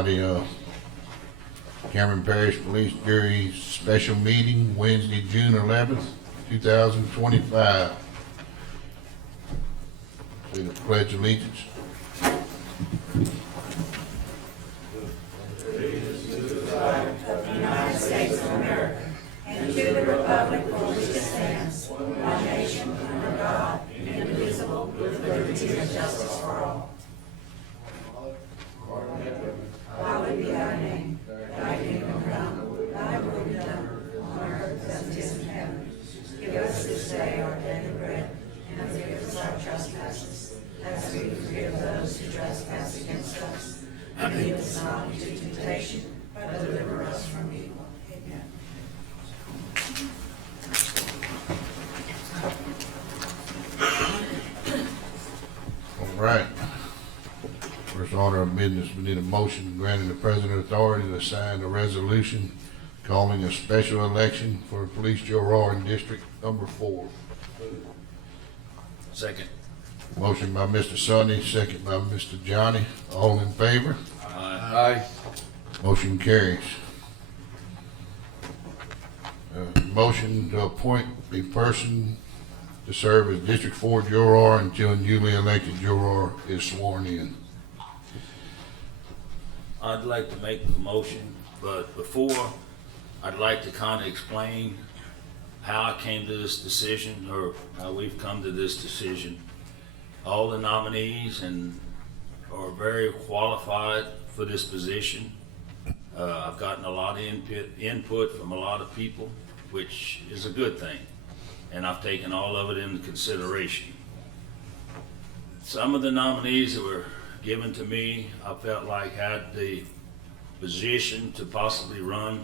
by the Cameron Parish Police Jury Special Meeting Wednesday, June 11th, 2025. Say the Pledge of Allegiance. United States of America, and to the republic for which it stands, one nation, under God, indivisible, with liberty and justice for all. Hallowed be thy name. Thy kingdom come, thy will be done, on earth as it is in heaven. Give us this day our daily bread, and forgive us our trespasses, as we forgive those who trespass against us. And lead us not into temptation, but deliver us from evil. Amen. All right. First order of business, we need a motion granting the president authority to sign a resolution calling a special election for police juror in District Number 4. Second. Motion by Mr. Sonny, second by Mr. Johnny. All in favor? Aye. Motion carries. Motion to appoint a person to serve as District 4 juror until a newly elected juror is sworn in. I'd like to make the motion, but before, I'd like to kind of explain how I came to this decision, or how we've come to this decision. All the nominees are very qualified for this position. I've gotten a lot of input from a lot of people, which is a good thing, and I've taken all of it into consideration. Some of the nominees that were given to me, I felt like had the position to possibly run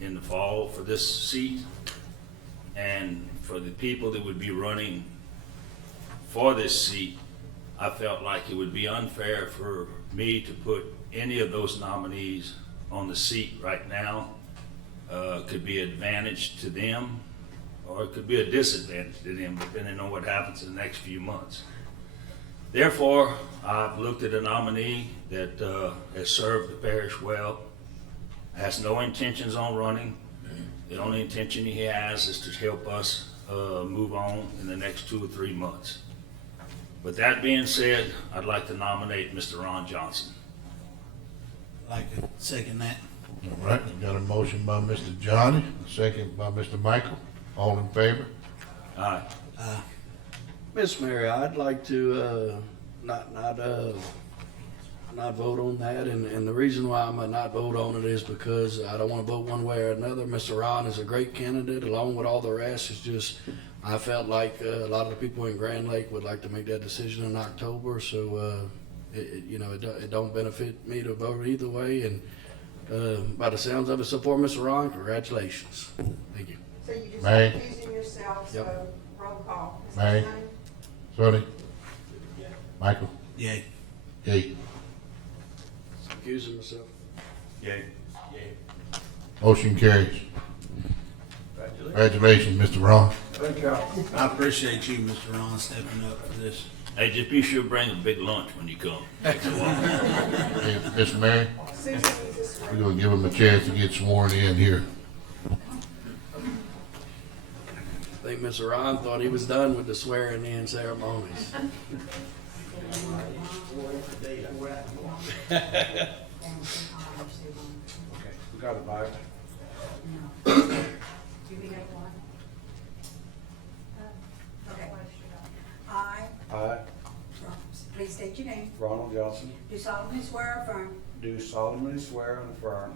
in the fall for this seat, and for the people that would be running for this seat, I felt like it would be unfair for me to put any of those nominees on the seat right now. Could be an advantage to them, or it could be a disadvantage to them, depending on what happens in the next few months. Therefore, I've looked at a nominee that has served the parish well, has no intentions on running. The only intention he has is to help us move on in the next 2 or 3 months. With that being said, I'd like to nominate Mr. Ron Johnson. I'd like to second that. All right, we got a motion by Mr. Johnny, a second by Mr. Michael. All in favor? Aye. Miss Mary, I'd like to not vote on that, and the reason why I'm gonna not vote on it is because I don't want to vote one way or another. Mr. Ron is a great candidate, along with all the rest. It's just I felt like a lot of the people in Grand Lake would like to make that decision in October, so it don't benefit me to vote either way. And by the sounds of it so far, Mr. Ron, congratulations. Thank you. So you just May. accusing yourself, Yep. so roll call. Mr. May. Sonny? Sonny? Michael? Yay. Yay. Accusing myself. Yay. Motion carries. Congratulations, Mr. Ron. I appreciate you, Mr. Ron, stepping up for this. Hey, just be sure to bring a big lunch when you come. Hey, Miss Mary, Susan needs to swear. we're gonna give him a chance to get sworn in here. I think Mr. Ron thought he was done with the swearing in ceremonies. We got a Bible. Do we have one? Okay. I, please state your name, Ronald Johnson, do solemnly swear or affirm do solemnly swear and affirm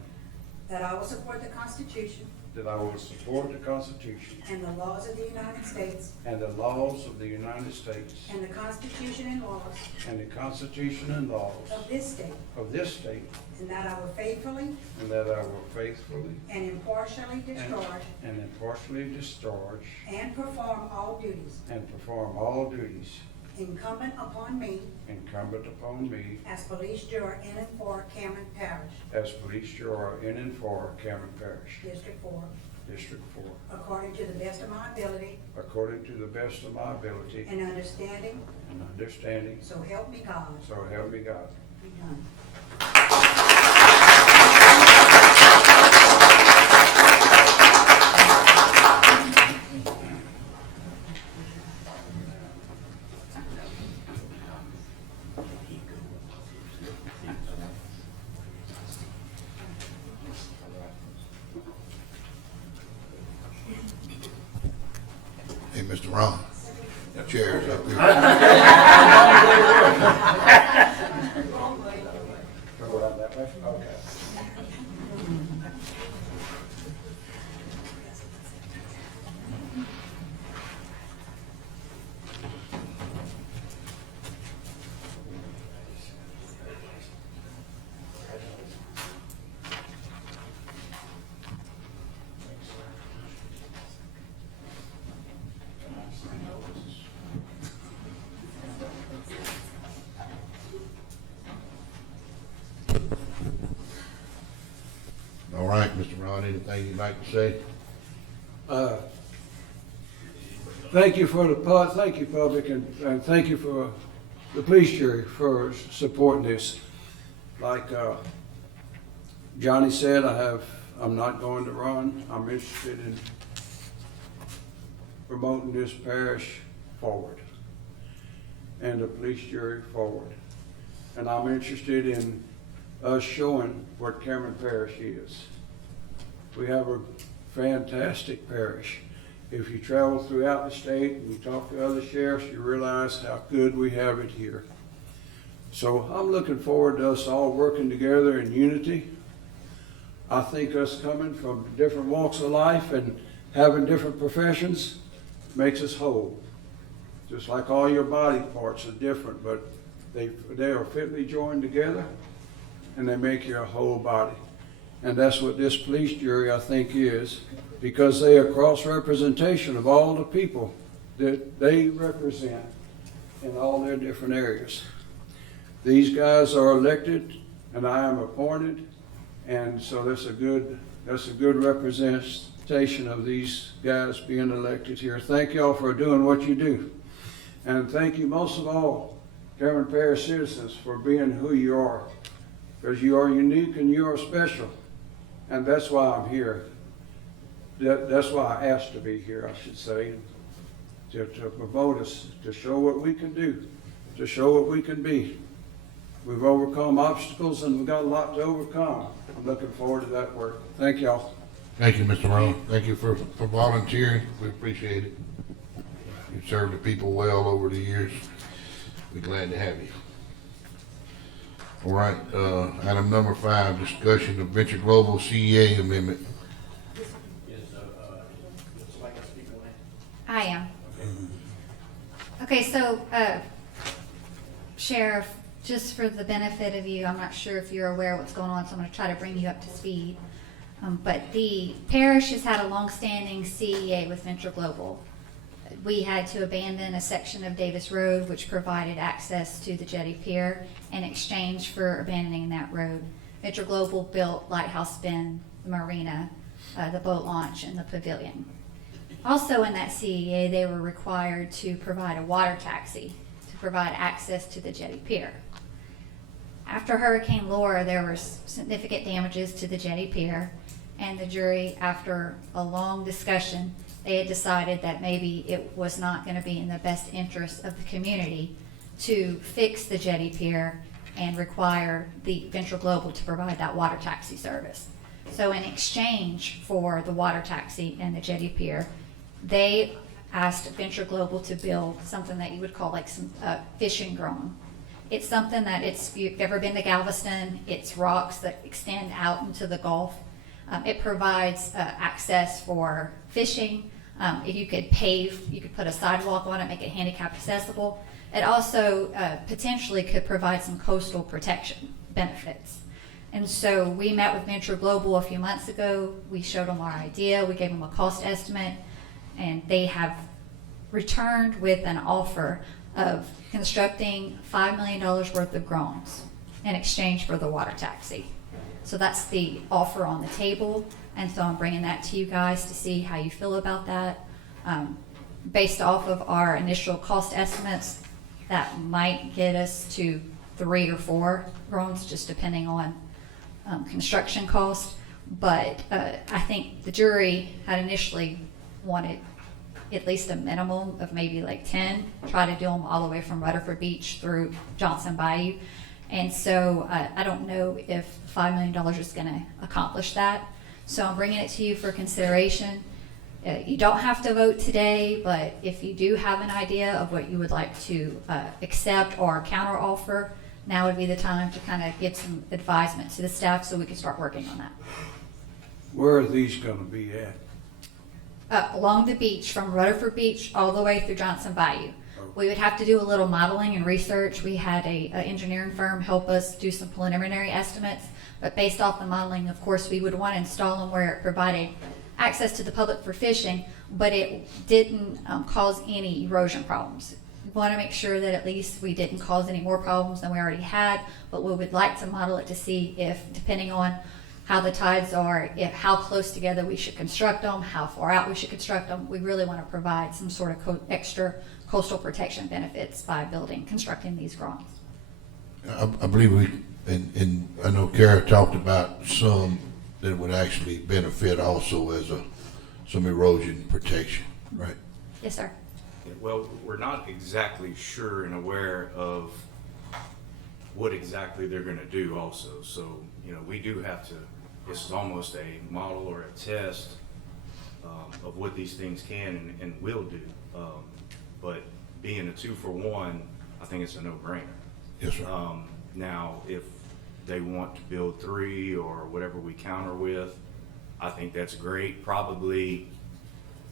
that I will support the Constitution that I will support the Constitution and the laws of the United States and the laws of the United States and the Constitution and laws and the Constitution and laws of this state, of this state, and that I will faithfully and that I will faithfully and impartially discharge and impartially discharge and perform all duties and perform all duties incumbent upon me incumbent upon me as police juror in and for Cameron Parish, as police juror in and for Cameron Parish, District 4, District 4, according to the best of my ability according to the best of my ability and understanding, and understanding, so help me God. so help me God. Be done. you, Mr. Ron. Got chairs up here. Go around that way? Okay. All right, Mr. Ron, anything you'd like to say? Thank you for thank you, public, and thank you for the police jury for supporting this. Like, Johnny said, I'm not going to run. I'm interested in promoting this parish forward and the police jury forward. And I'm interested in us showing what Cameron Parish is. We have a fantastic parish. If you travel throughout the state and you talk to other sheriffs, you realize how good we have it here. So I'm looking forward to us all working together in unity. I think us coming from different walks of life and having different professions makes us whole. Just like all your body parts are different, but they are fitly joined together and they make you a whole body. And that's what this police jury, I think, is, because they are cross-representation of all the people that they represent in all their different areas. These guys are elected and I am appointed, and so that's a good representation of these guys being elected here. Thank y'all for doing what you do. And thank you most of all, Cameron Parish citizens, for being who you are, because you are unique and you are special. And that's why I'm here. That's why I asked to be here, I should say, to promote us, to show what we can do, to show what we can be. We've overcome obstacles and we've got a lot to overcome. I'm looking forward to that work. Thank y'all. Thank you, Mr. Ron. Thank you for volunteering. We appreciate it. You've served the people well over the years. We're glad to have you. All right, item number 5, discussion of Venture Global CEA amendment. I am. Okay, so, Sheriff, just for the benefit of you, I'm not sure if you're aware of what's going on, so I'm going to try to bring you up to speed. But the parish has had a longstanding CEA with Venture Global. We had to abandon a section of Davis Road, which provided access to the jetty pier, in exchange for abandoning that road. Venture Global built Lighthouse Bend, the marina, the boat launch, and the pavilion. Also in that CEA, they were required to provide a water taxi to provide access to the jetty pier. After Hurricane Laura, there were significant damages to the jetty pier, and the jury, after a long discussion, they had decided that maybe it was not going to be in the best interest of the community to fix the jetty pier and require the Venture Global to provide that water taxi service. So in exchange for the water taxi and the jetty pier, they asked Venture Global to build something that you would call like some fishing ground. It's something that if you've ever been to Galveston, it's rocks that extend out into the Gulf. It provides access for fishing. If you could you could put a sidewalk on it, make it handicap accessible. It also potentially could provide some coastal protection benefits. And so we met with Venture Global a few months ago. We showed them our idea. We gave them a cost estimate, and they have returned with an offer of constructing $5 million worth of grounds in exchange for the water taxi. So that's the offer on the table, and so I'm bringing that to you guys to see how you feel about that. Based off of our initial cost estimates, that might get us to 3 or 4 grounds, just depending on construction cost. But I think the jury had initially wanted at least a minimum of maybe like 10, try to do them all the way from Rutherford Beach through Johnson Bayou. And so I don't know if $5 million is going to accomplish that. So I'm bringing it to you for consideration. You don't have to vote today, but if you do have an idea of what you would like to accept or counter offer, now would be the time to kind of give some advisement to the staff so we can start working on that. Where are these gonna be at? Along the beach, from Rutherford Beach all the way through Johnson Bayou. We would have to do a little modeling and research. We had a engineering firm help us do some preliminary estimates, but based off the modeling, of course, we would want to install them where it provided access to the public for fishing, but it didn't cause any erosion problems. We want to make sure that at least we didn't cause any more problems than we already had, but we would like to model it to see if, depending on how the tides are, how close together we should construct them, how far out we should construct them. We really want to provide some sort of extra coastal protection benefits by constructing these grounds. I believe and I know Kara talked about some that would actually benefit also as some erosion protection, right? Yes, sir. Well, we're not exactly sure and aware of what exactly they're gonna do also. So, we do have to, this is almost a model or a test of what these things can and will do. But being a 2-for-1, I think it's a no-brainer. Yes, sir. Now, if they want to build 3 or whatever we counter with, I think that's great. Probably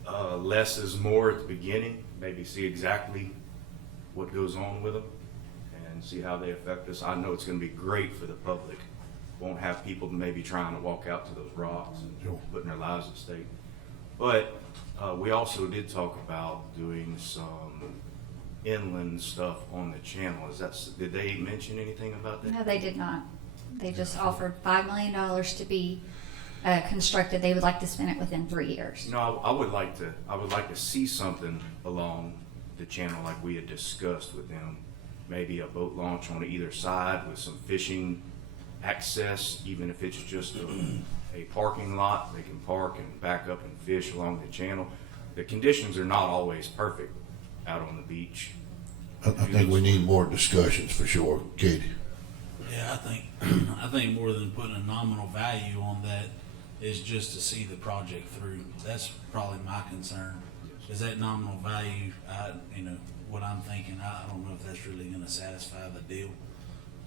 less is more at the beginning. Maybe see exactly what goes on with them and see how they affect us. I know it's going to be great for the public. Won't have people maybe trying to walk out to those rocks and putting their lives at stake. But we also did talk about doing some inland stuff on the channel. Did they mention anything about that? No, they did not. They just offered $5 million to be constructed. They would like to spend it within 3 years. I would like to see something along the channel like we had discussed with them. Maybe a boat launch on either side with some fishing access, even if it's just a parking lot. They can park and back up and fish along the channel. The conditions are not always perfect out on the beach. I think we need more discussions for sure, Katie. Yeah, I think more than putting a nominal value on that is just to see the project through. That's probably my concern. Is that nominal value, what I'm thinking, I don't know if that's really gonna satisfy the deal.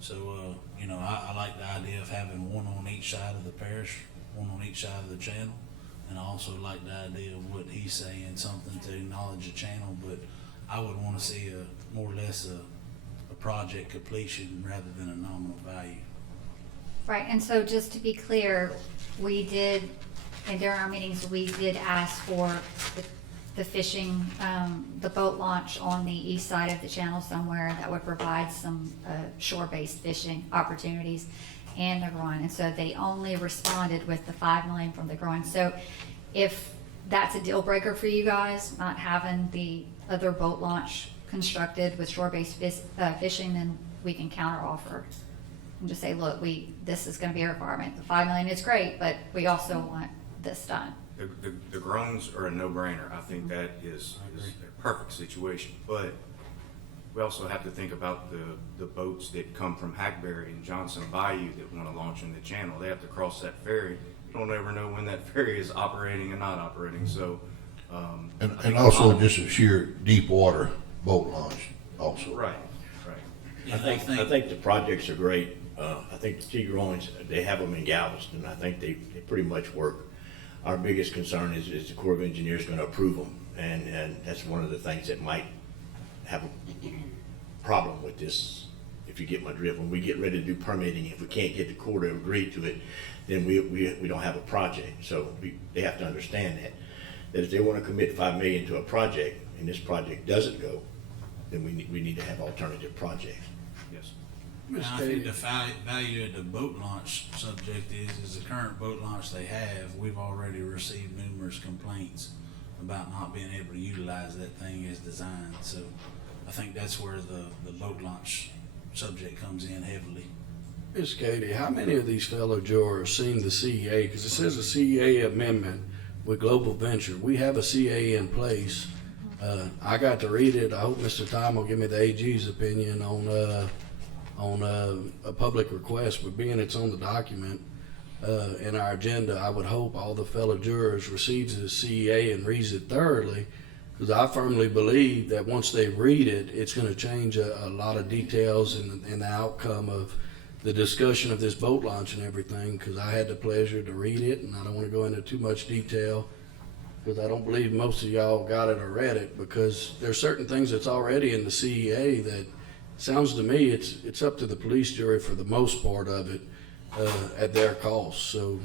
So, I like the idea of having one on each side of the parish, one on each side of the channel. And I also like the idea of what he's saying, something to acknowledge the channel, but I would wanna see more or less a project completion rather than a nominal value. Right, and so just to be clear, we did, and during our meetings, we did ask for the fishing, the boat launch on the east side of the channel somewhere that would provide some shore-based fishing opportunities and the groin. And so they only responded with the $5 million from the groin. So if that's a deal breaker for you guys, not having the other boat launch constructed with shore-based fishing, then we can counter offer and just say, look, this is gonna be a requirement. The $5 million is great, but we also want this done. The groans are a no-brainer. I think that is a perfect situation. But we also have to think about the boats that come from Hackberry and Johnson Bayou that want to launch in the channel. They have to cross that ferry. You don't ever know when that ferry is operating and not operating. So, And also just a sheer deep water boat launch also. right. I think the projects are great. I think the T-groins, they have them in Galveston. I think they pretty much work. Our biggest concern is the Corps of Engineers going to approve them, and that's one of the things that might have a problem with this, if you get my drift. When we get ready to do permitting, if we can't get the Corps to agree to it, then we don't have a project. So they have to understand that if they want to commit $5 million to a project, and this project doesn't go, then we need to have alternative projects. Yes. And I think the value of the boat launch subject is the current boat launch they have, we've already received numerous complaints about not being able to utilize that thing as designed. So I think that's where the boat launch subject comes in heavily. Miss Katie, how many of these fellow jurors seen the CEA? Because it says a CEA amendment with Global Venture. We have a CEA in place. I got to read it. I hope Mr. Tom will give me the AG's opinion on a public request, but being it's on the document, in our agenda, I would hope all the fellow jurors receives the CEA and reads it thoroughly, because I firmly believe that once they read it, it's going to change a lot of details in the outcome of the discussion of this boat launch and everything, because I had the pleasure to read it, and I don't want to go into too much detail, because I don't believe most of y'all got it or read it, because there's certain things that's already in the CEA that sounds to me it's up to the police jury for the most part of it at their cost. So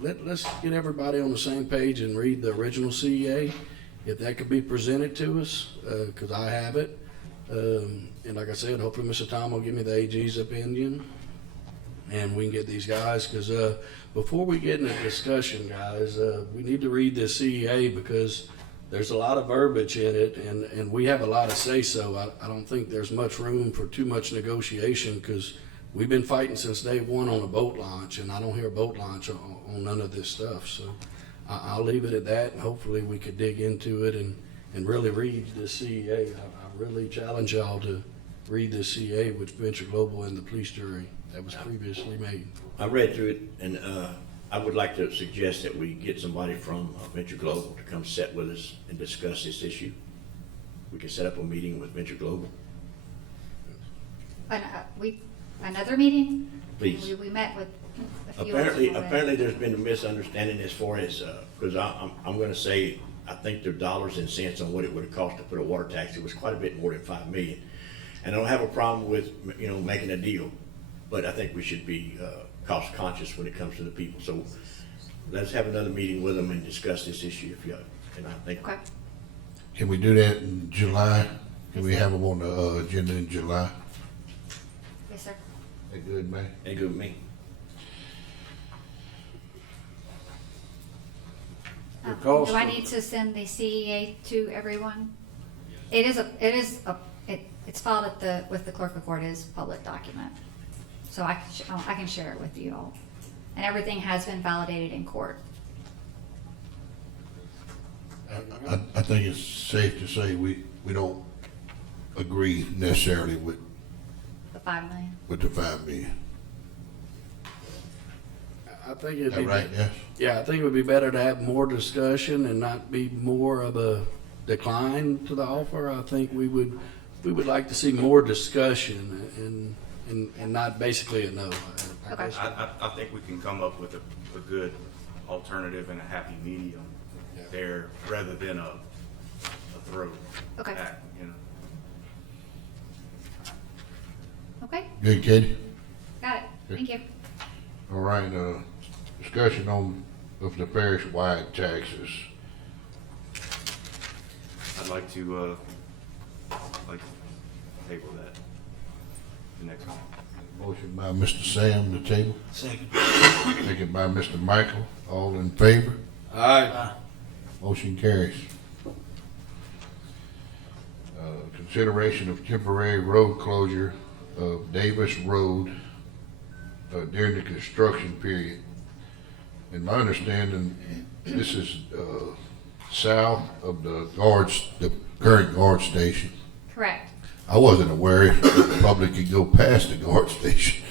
let's get everybody on the same page and read the original CEA, if that could be presented to us, because I have it. And like I said, hopefully Mr. Tom will give me the AG's opinion, and we can get these guys, because before we get into discussion, guys, we need to read this CEA, because there's a lot of verbiage in it, and we have a lot of say-so. I don't think there's much room for too much negotiation, because we've been fighting since day one on a boat launch, and I don't hear boat launch on none of this stuff. So I'll leave it at that, and hopefully we could dig into it and really read the CEA. I really challenge y'all to read the CEA with Venture Global and the police jury that was previously made. I read through it, and I would like to suggest that we get somebody from Venture Global to come sit with us and discuss this issue. We can set up a meeting with Venture Global. Another meeting? Please. We met with a few. Apparently there's been a misunderstanding as far as, because I'm gonna say, I think they're dollars and cents on what it would have cost to put a water tax. It was quite a bit more than 5 million. And I don't have a problem with, making a deal, but I think we should be cost conscious when it comes to the people. So let's have another meeting with them and discuss this issue if you, and I think. Okay. Can we do that in July? Can we have them on the agenda in July? Yes, sir. That good, man? They good with me. The cost Do I of- need to send the CEA to everyone? It's filed with the clerk of court as a public document. So I can share it with you all. And everything has been validated in court. I think it's safe to say we don't agree necessarily with The 5 million. the 5 million. I think it'd Is that be right, yes? Yeah, I think it would be better to have more discussion and not be more of a decline to the offer. I think we would like to see more discussion and not basically a no. I Okay. guess. I think we can come up with a good alternative and a happy medium there, rather than a throw Okay. back, Okay, Good, Katie? got it. Thank you. All right, discussion of the parish-wide taxes. I'd like to table that, the next one. Motion by Mr. Sam to table, Second. second by Mr. Michael. All in favor? Aye. Motion carries. Consideration of temporary road closure of Davis Road during the construction period. In my understanding, this is south of the current guard station. Correct. I wasn't aware the public could go past the guard station.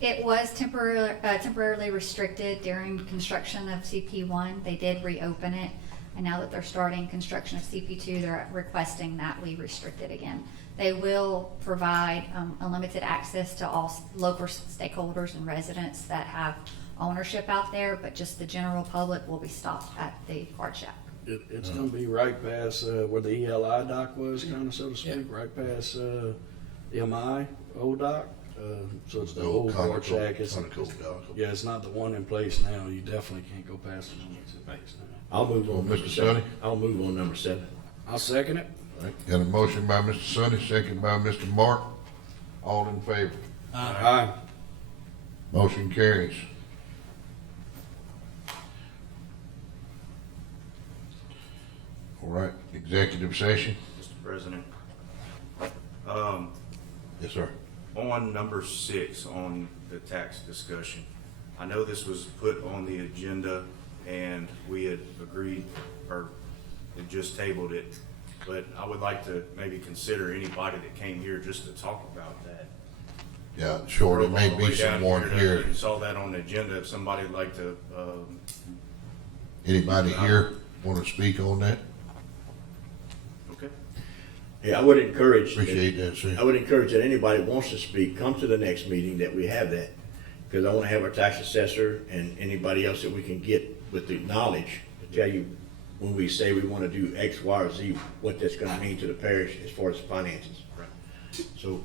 It was temporarily restricted during construction of CP1. They did reopen it, and now that they're starting construction of CP2, they're requesting that we restrict it again. They will provide unlimited access to all local stakeholders and residents that have ownership out there, but just the general public will be stopped at the guard shack. It's gonna be right past where the ELI dock was, kind of, so to speak, right past MI, old dock. So it's the old guard shack. Yeah, it's not the one in place now. You definitely can't go past the one that's in place now. I'll move on. Mr. Sonny? I'll move on number 7. I'll second it. All right, got a motion by Mr. Sonny, second by Mr. Mark. All in favor? Aye. Motion carries. All right, executive session? Mr. President, Yes, sir. on number 6, on the tax discussion, I know this was put on the agenda and we had agreed, or had just tabled it, but I would like to maybe consider anybody that came here just to talk about that. Yeah, sure, there may All the way be down someone here. I saw that on the agenda, if somebody would like to, Anybody here want to speak on that? okay. Hey, I would encourage. Appreciate that, I sir. would encourage that anybody who wants to speak, come to the next meeting that we have that. Because I want to have our tax assessor and anybody else that we can get with the knowledge to tell you when we say we want to do X, Y, or Z, what that's going to mean to the parish as far as finances. So,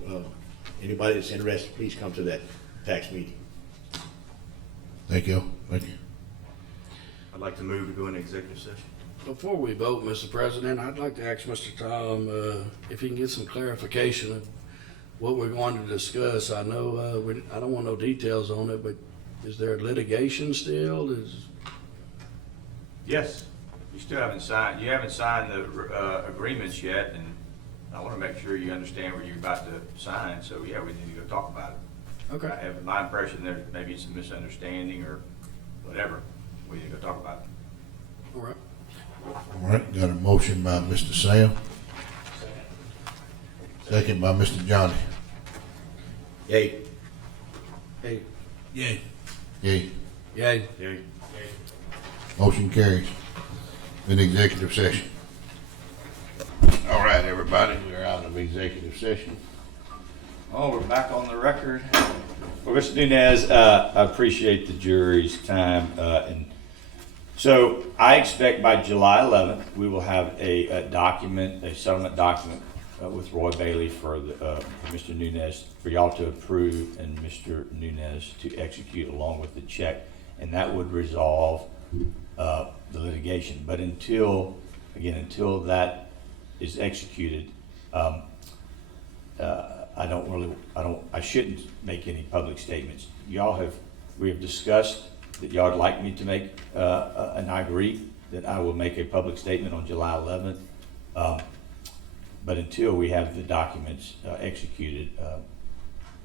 anybody that's interested, please come to that tax meeting. Thank you, thank you. I'd like to move to go into executive session. Before we vote, Mr. President, I'd like to ask Mr. Tom if he can get some clarification of what we're going to discuss. I know, I don't want no details on it, but is there litigation still? Yes, you still haven't signed the agreements yet, and I want to make sure you understand what you're about to sign, so yeah, we need to go talk about it. Okay. I have my impression there may be some misunderstanding or whatever, we need to go talk about it. All right. All right, got a motion by Mr. Sam. Second by Mr. Johnny. Yay. Hey. Yay. Yay, Yay. Yay. motion carries. In executive session. All right, everybody, we're out of executive session. Oh, we're back on the record. Well, Mr. Nunez, I appreciate the jury's time, and so I expect by July 11th, we will have a settlement document with Roy Bailey for Mr. Nunez, for y'all to approve and Mr. Nunez to execute along with the check, and that would resolve the litigation. But until that is executed, I shouldn't make any public statements. We have discussed that y'all would like me to make, and I agree that I will make a public statement on July 11th. But until we have the documents executed,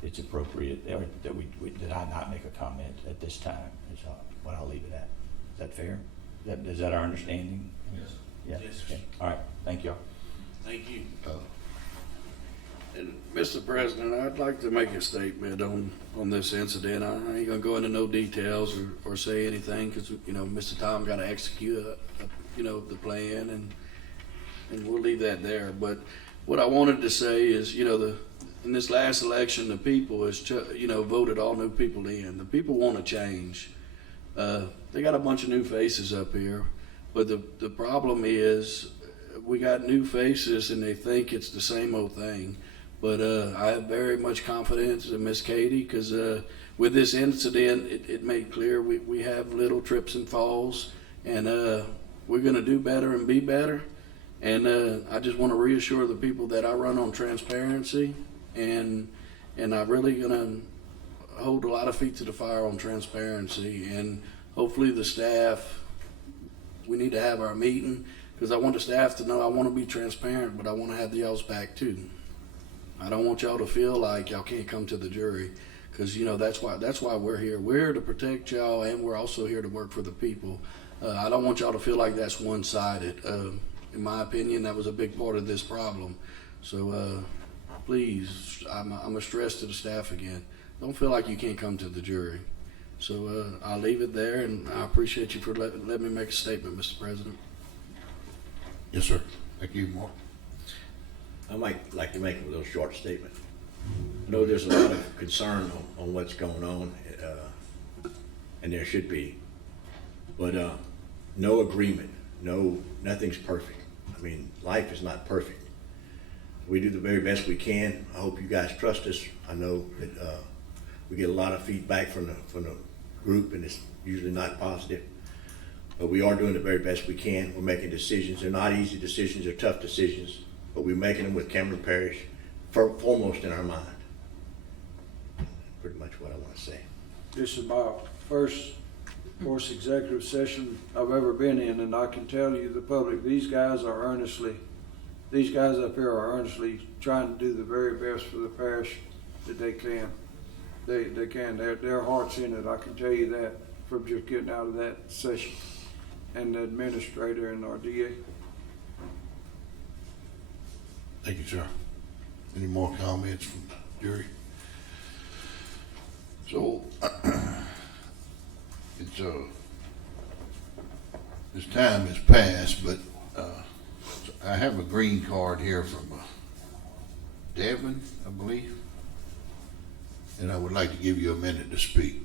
it's appropriate that I not make a comment at this time, is what I'll leave it at. Is that fair? Is that our understanding? Yes. Yeah. Yes. Okay. All right. Thank you. Thank you. And Mr. President, I'd like to make a statement on this incident. I ain't gonna go into no details or say anything, because, Mr. Tom got to execute, the plan, and we'll leave that there. But what I wanted to say is, in this last election, the people voted all new people in. The people want to change. They got a bunch of new faces up here, but the problem is we got new faces and they think it's the same old thing. But I have very much confidence in Miss Katie, because with this incident, it made clear we have little trips and falls, and we're going to do better and be better. And I just want to reassure the people that I run on transparency, and I'm really going to hold a lot of feet to the fire on transparency. And hopefully the staff, we need to have our meeting, because I want the staff to know I want to be transparent, but I want to have y'all's back too. I don't want y'all to feel like y'all can't come to the jury, because that's why we're here. We're here to protect y'all, and we're also here to work for the people. I don't want y'all to feel like that's one-sided. In my opinion, that was a big part of this problem. So please, I'm a stress to the staff again. Don't feel like you can't come to the jury. So I'll leave it there, and I appreciate you for letting me make a statement, Mr. President. Yes, sir. Thank you, Mark. I might like to make a little short statement. I know there's a lot of concern on what's going on, and there should be, but no agreement, nothing's perfect. I mean, life is not perfect. We do the very best we can. I hope you guys trust us. I know that we get a lot of feedback from the group, and it's usually not positive. But we are doing the very best we can. We're making decisions. They're not easy decisions. They're tough decisions. But we're making them with Cameron Parish foremost in our mind. Pretty much what I want to say. This is my first, of course, executive session I've ever been in, and I can tell you, the public, these guys up here are earnestly trying to do the very best for the parish that they can. They can. Their heart's in it. I can tell you that from just getting out of that session. And the administrator and our DA. Thank you, sir. Any more comments from the jury? So, it's, this time has passed, but, I have a green card here from, Devin, I believe. And I would like to give you a minute to speak.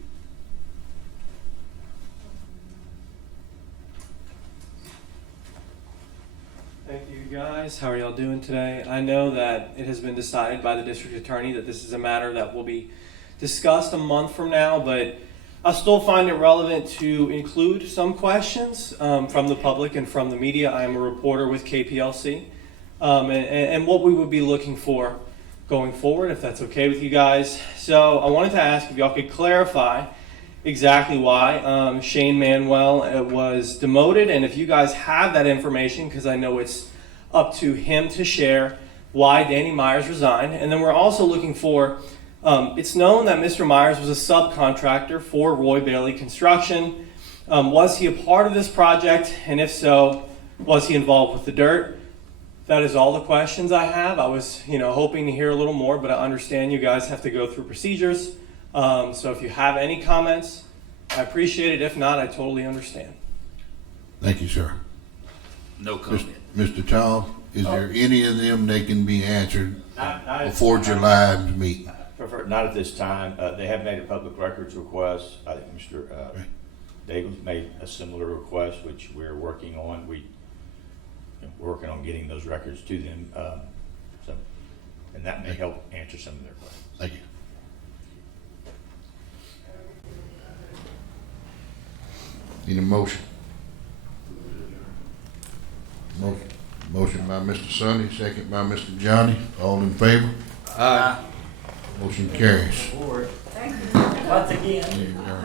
Thank you, guys. How are y'all doing today? I know that it has been decided by the district attorney that this is a matter that will be discussed a month from now, but I still find it relevant to include some questions from the public and from the media. I am a reporter with KPLC, and what we would be looking for going forward, if that's okay with you guys. So I wanted to ask if y'all could clarify exactly why Shane Manuel was demoted, and if you guys have that information, because I know it's up to him to share why Danny Myers resigned. And then we're also looking for, it's known that Mr. Myers was a subcontractor for Roy Bailey Construction. Was he a part of this project? And if so, was he involved with the dirt? That is all the questions I have. I was, hoping to hear a little more, but I understand you guys have to go through procedures. So if you have any comments, I appreciate it. If not, I totally understand. Thank you, sir. No comment. Mr. Tom, is there any of them that can be answered Not before July's meeting? Prefer, not at this time. They have made a public records request. I think Mr. Davis made a similar request, which we're working on. We're working on getting those records to them. And that may help answer some of their questions. Thank you. Need a motion? Motion by Mr. Sonny, second by Mr. Johnny. All in favor? Aye. Motion carries. Thank you. Yeah,